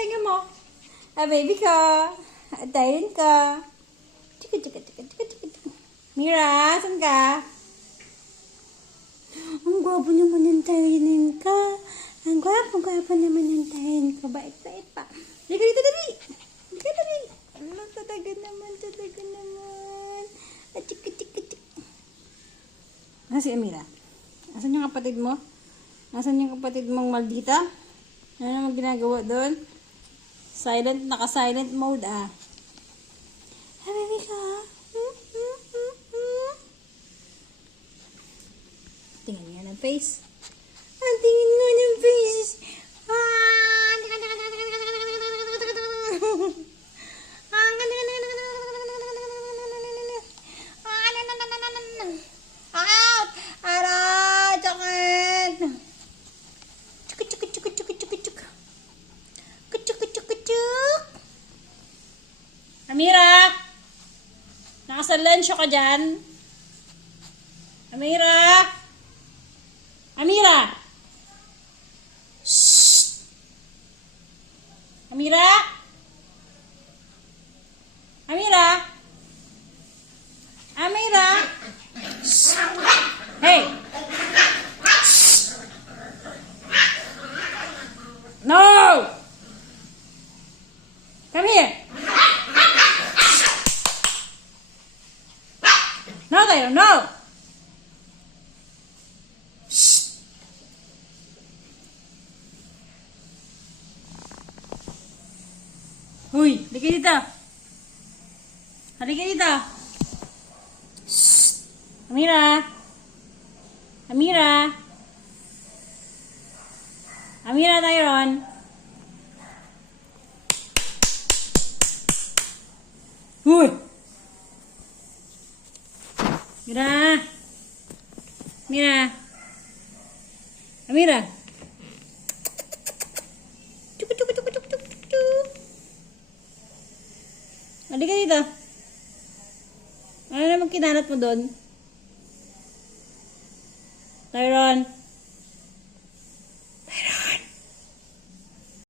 tenga mo. Baby ko. Tyron ko. Chika. Mira, saan ka? Ang gwapo naman ng Tyron ka. Ang gwapo naman ng Tyron ko. Bait pa. Liga dito, dali. Liga dali. Ano, talaga naman. Chika. Si Amira? Asan yung kapatid mo? Asan yung kapatid mong maldita? Ano naman ginagawa doon? Silent, naka-silent mode Baby ka? Tingnan nga ng face. Tingin nga ng face. Amira! Nakasalensyo ka dyan? Amira! Amira! Shhh! Amira! Amira! Amira! Shhh! Hey! Shhh! No! Come here! No, Tyron, no! Shh! Huy, halika dito. Halika dito. Shh! Amira. Amira. Amira, Tyron. Huy! Mira. Mira. Amira. Cuk. Halika dito. Ano naman kinanat mo doon? Tyron.